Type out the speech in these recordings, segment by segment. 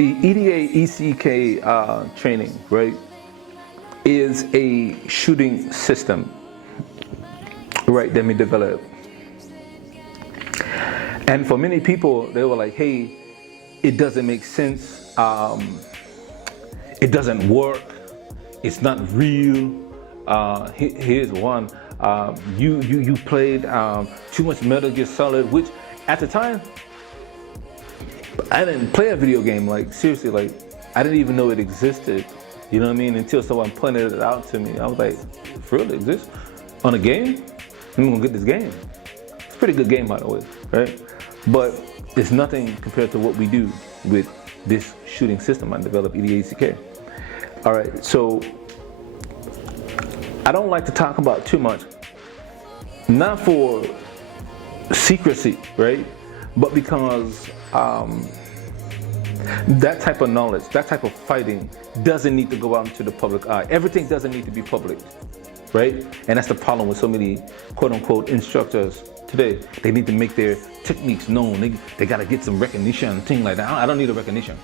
The EDA ECK training, right, is a shooting system, right, that we developed. And for many people, they were like, hey, it doesn't make sense, it doesn't work, it's not real. Here's one, you played too much Metal Gear Solid, which at the time, I didn't play a video game, like seriously, like I didn't even know it existed, you know what I mean, until someone pointed it out to me. I was like, for real, it exists? On a game? I'm gonna get this game. It's a pretty good game, by the way, right? But it's nothing compared to what we do with this shooting system I developed, EDA ECK. All right, so I don't like to talk about too much, not for secrecy, right? But because that type of knowledge, that type of fighting doesn't need to go out into the public eye. Everything doesn't need to be public, right? And that's the problem with so many quote unquote instructors today. They need to make their techniques known. They got to get some recognition, things like that. I don't need a recognition.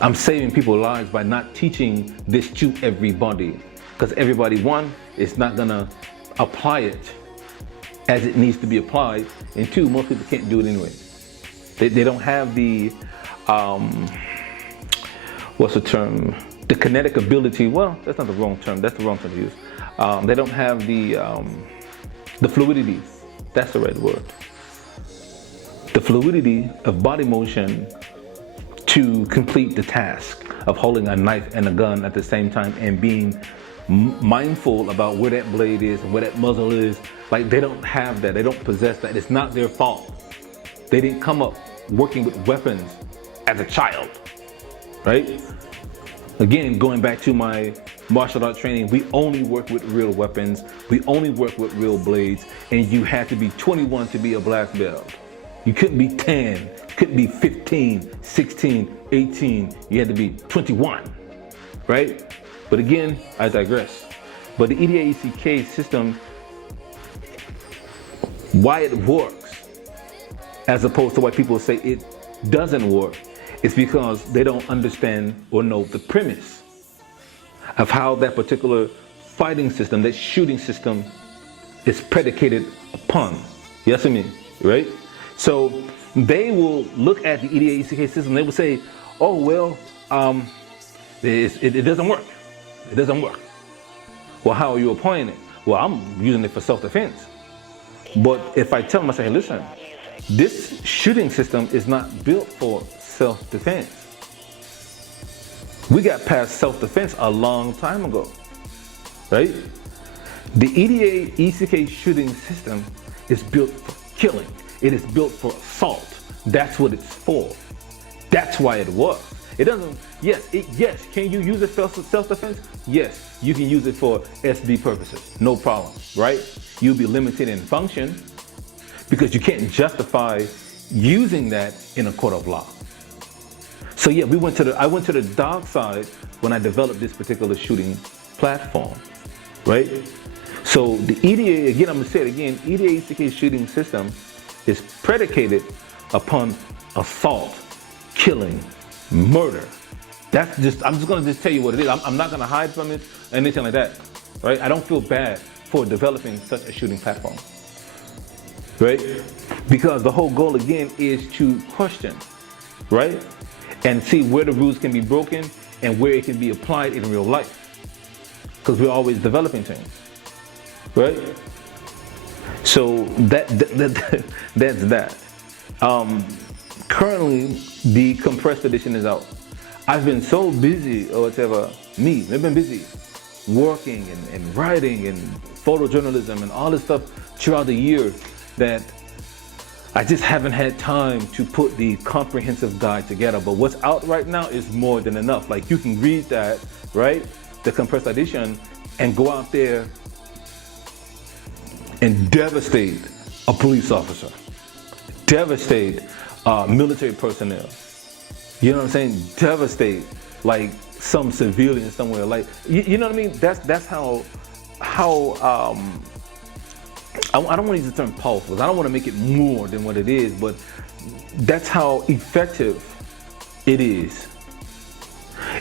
I'm saving people's lives by not teaching this to everybody, because everybody, one, is not gonna apply it as it needs to be applied, and two, most people can't do it anyway. They don't have the, what's the term? The kinetic ability. Well, that's not the wrong term. That's the wrong term to use. They don't have the fluidity. That's the right word. The fluidity of body motion to complete the task of holding a knife and a gun at the same time and being mindful about where that blade is and where that muzzle is. Like, they don't have that. They don't possess that. It's not their fault. They didn't come up working with weapons as a child, right? Again, going back to my martial art training, we only work with real weapons. We only work with real blades, and you had to be 21 to be a black belt. You couldn't be 10, couldn't be 15, 16, 18. You had to be 21, right? But again, I digress. But the EDA ECK system, why it works, as opposed to why people say it doesn't work, is because they don't understand or know the premise of how that particular fighting system, that shooting system, is predicated upon. Yes, I mean, right? So they will look at the EDA ECK system, they will say, oh, well, it doesn't work. It doesn't work. Well, how are you applying it? Well, I'm using it for self-defense. But if I tell them, I say, hey, listen, this shooting system is not built for self-defense. We got past self-defense a long time ago, right? The EDA ECK shooting system is built for killing. It is built for assault. That's what it's for. That's why it works. It doesn't, yes, can you use it for self-defense? Yes, you can use it for SB purposes, no problem, right? You'll be limited in function because you can't justify using that in a court of law. So yeah, I went to the dark side when I developed this particular shooting platform, right? So the EDA, again, I'm gonna say it again, EDA ECK shooting system is predicated upon assault, killing, murder. I'm just gonna tell you what it is. I'm not gonna hide from it or anything like that, right? I don't feel bad for developing such a shooting platform, right? Because the whole goal again is to question, right? And see where the rules can be broken and where it can be applied in real life. Because we're always developing things, right? So that's that. Currently, the compressed edition is out. I've been so busy, or whatever, I've been busy working and writing and photojournalism and all this stuff throughout the year that I just haven't had time to put the comprehensive guide together. But what's out right now is more than enough. Like, you can read that, right? The compressed edition, and go out there and devastate a police officer, devastate military personnel. You know what I'm saying? Devastate like some civilian somewhere. Like, you know what I mean? That's how I don't want to use the term powerful. I don't want to make it more than what it is, but that's how effective It is.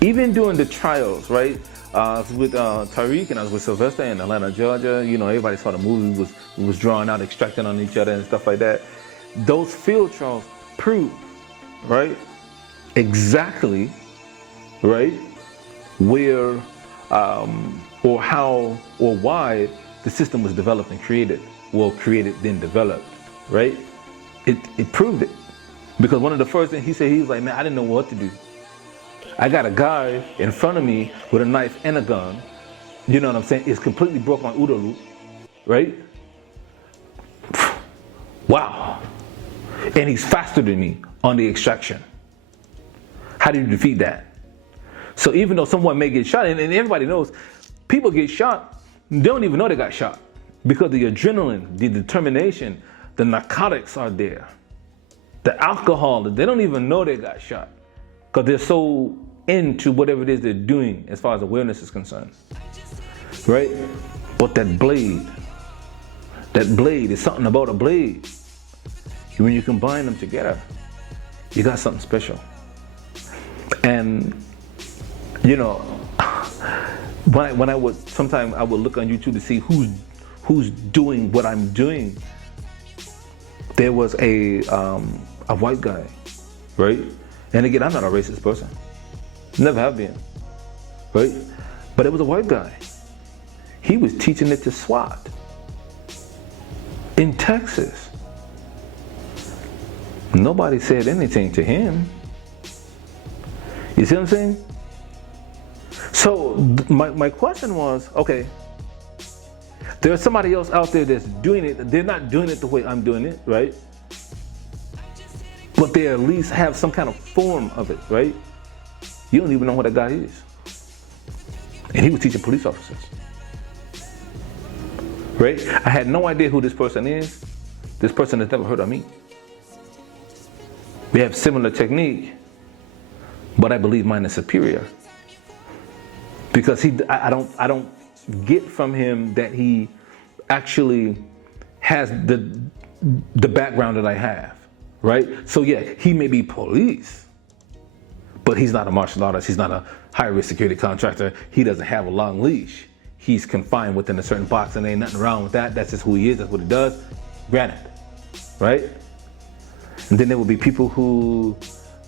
Even during the trials, right? I was with Tariq and I was with Sylvester in Atlanta, Georgia. You know, everybody saw the movie, was drawing out, extracting on each other and stuff like that. Those field trials prove, right, exactly, right, where or how or why the system was developed and created. Well, created then developed, right? It proved it. Because one of the first things he said, he was like, man, I didn't know what to do. I got a guy in front of me with a knife and a gun. You know what I'm saying? It's completely broke on OODA loop, right? Wow. And he's faster than me on the extraction. How do you defeat that? So even though someone may get shot, and everybody knows, people get shot, they don't even know they got shot. Because the adrenaline, the determination, the narcotics are there. The alcohol, they don't even know they got shot. Because they're so into whatever it is they're doing as far as awareness is concerned. Right? But that blade is something about a blade. When you combine them together, you got something special. And, you know, when I would, sometimes I would look on YouTube to see who's doing what I'm doing. There was a white guy, right? And again, I'm not a racist person. Never have been, right? But it was a white guy. He was teaching it to SWAT in Texas. Nobody said anything to him. You see what I'm saying? So my question was, okay, there's somebody else out there that's doing it. They're not doing it the way I'm doing it, right? But they at least have some kind of form of it, right? You don't even know what that guy is. And he was teaching police officers. Right? I had no idea who this person is. This person has never heard of me. We have similar technique, but I believe mine is superior. Because I don't get from him that he actually has the background that I have, right? So yeah, he may be police, but he's not a martial artist. He's not a high-risk security contractor. He doesn't have a long leash. He's confined within a certain box, and there ain't nothing wrong with that. That's just who he is. That's what he does. Granted, right? And then there will be people who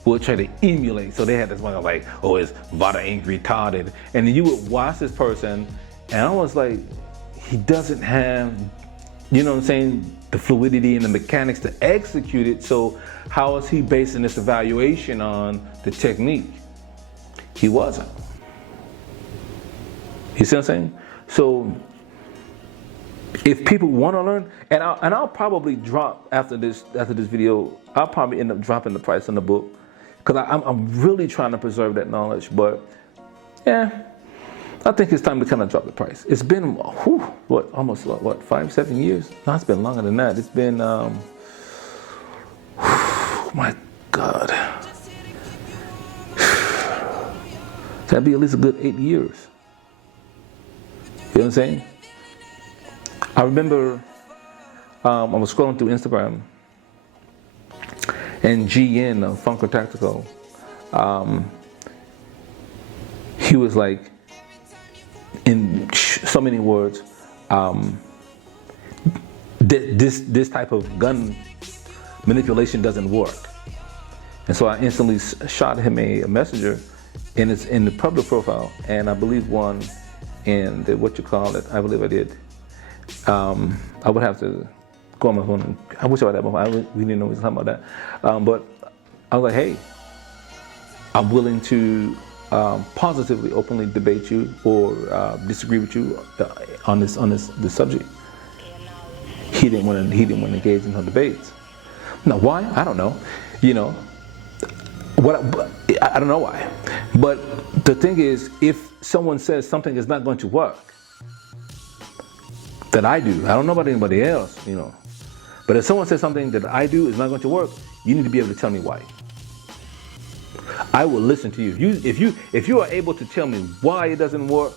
will try to emulate. So they had this one like, oh, it's VODA INC retarded. And then you would watch this person, and I was like, he doesn't have, you know what I'm saying, the fluidity and the mechanics to execute it. So how is he basing this evaluation on the technique? He wasn't. You see what I'm saying? So if people want to learn, and I'll probably drop after this video, I'll probably end up dropping the price on the book, because I'm really trying to preserve that knowledge. But yeah, I think it's time to kind of drop the price. It's been almost 5-7 years? No, it's been longer than that. It's been my God, that'd be at least a good 8 years. You know what I'm saying? I remember I was scrolling through Instagram, and GN of Funker Tactical, he was like, in so many words, this type of gun manipulation doesn't work. And so I instantly shot him a messenger, and it's in the public profile, and I believe one in the I believe I did. I would have to go on my phone. I wish I had that phone. We didn't know we was talking about that. But I was like, hey, I'm willing to positively, openly debate you or disagree with you on this subject. He didn't want to engage in no debates. Now, why? I don't know. You know, I don't know why. But the thing is, if someone says something is not going to work, that I do, I don't know about anybody else, you know. But if someone says something that I do is not going to work, you need to be able to tell me why. I will listen to you. If you are able to tell me why it doesn't work,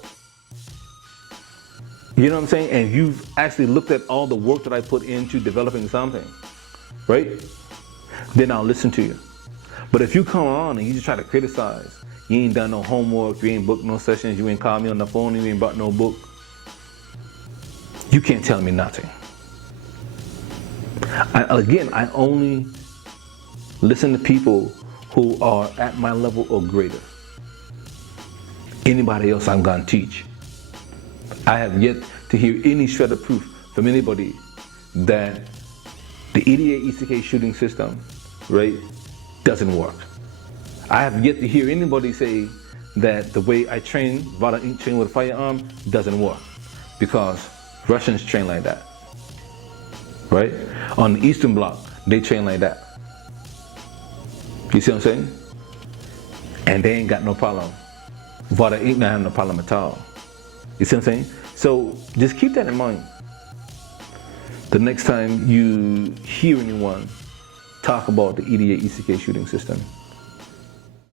you know what I'm saying, and you've actually looked at all the work that I put into developing something, right? Then I'll listen to you. But if you come on and you just try to criticize, you ain't done no homework, you ain't booked no sessions, you ain't called me on the phone, you ain't brought no book, you can't tell me nothing. I only listen to people who are at my level or greater. Anybody else I'm gonna teach. I have yet to hear any shred of proof from anybody that the EDA ECK shooting system, right, doesn't work. I have yet to hear anybody say that the way I train, VODA INC train with firearm, doesn't work. Because Russians train like that, right? On the Eastern Bloc, they train like that. You see what I'm saying? And they ain't got no problem. VODA INC not having no problem at all. You see what I'm saying? So just keep that in mind. The next time you hear anyone talk about the EDA ECK shooting system,